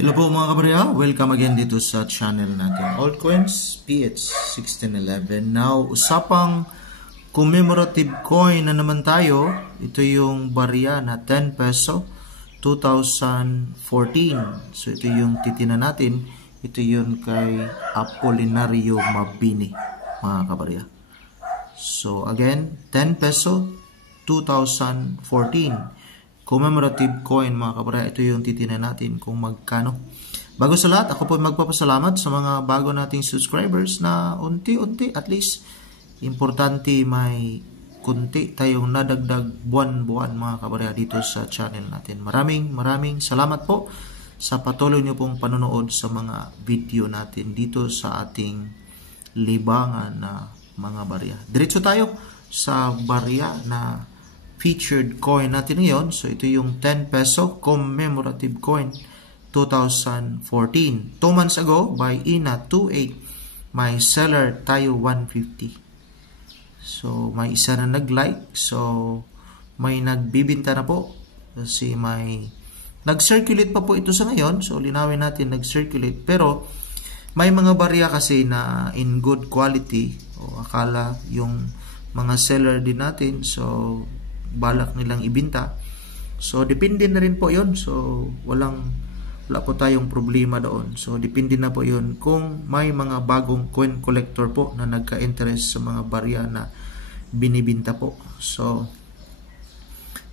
Hello po mga kabarya, welcome again dito sa channel natin. Altcoins PH 1611. Now, usapang commemorative coin na naman tayo. Ito yung barya na 10 peso 2014. So ito yung titinan natin. Ito yun kay Apolinario Mabini mga kabarya. So again, 10 peso 2014. Commemorative coin mga kabarya, ito yung titinan natin kung magkano. Bago sa lahat, ako po magpapasalamat sa mga bago nating subscribers na unti-unti, at least importante may kunti tayong nadagdag buwan-buwan mga kabarya dito sa channel natin. Maraming salamat po sa patuloy niyo pong panonood sa mga video natin dito sa ating libangan na mga barya. Diretso tayo sa barya na featured coin natin ngayon. So ito yung 10 peso commemorative coin 2014. 2 months ago by Ina 28, may seller tayo 150. So may isa na nag-like, so may nagbibinta na po kasi may nag-circulate pa po ito sa ngayon. So linawin natin, nag-circulate, pero may mga barya kasi na in good quality, o akala yung mga seller din natin, so balak nilang ibinta. So depende na rin po yon. So wala po tayong problema doon. So depende na po yon kung may mga bagong coin collector po na nagka-interest sa mga barya na binibinta po. So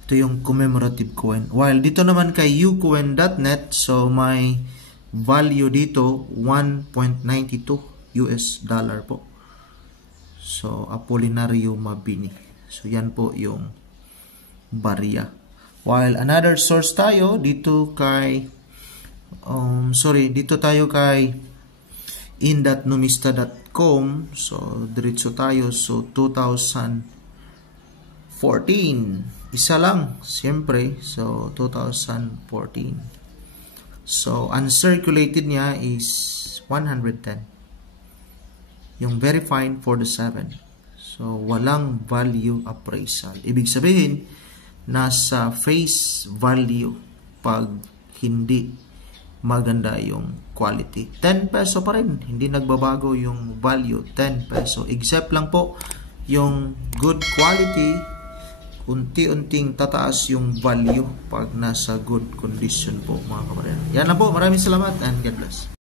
ito yung commemorative coin. While dito naman kay ucoin.net, so may value dito 1.92 US dollar po. So Apolinario Mabini. So yan po yung barya. While another source tayo dito kay dito tayo kay in.numista.com. So diretso tayo. So 2014, isa lang siyempre. So 2014. So uncirculated niya is 110. Yung verified for the 7. So walang value appraisal. Ibig sabihin, nasa face value pag hindi maganda yung quality. 10 peso pa rin, hindi nagbabago yung value, 10 peso. Except lang po yung good quality, unti-unting tataas yung value pag nasa good condition po mga kabarya. Yan lang po, maraming salamat and God bless.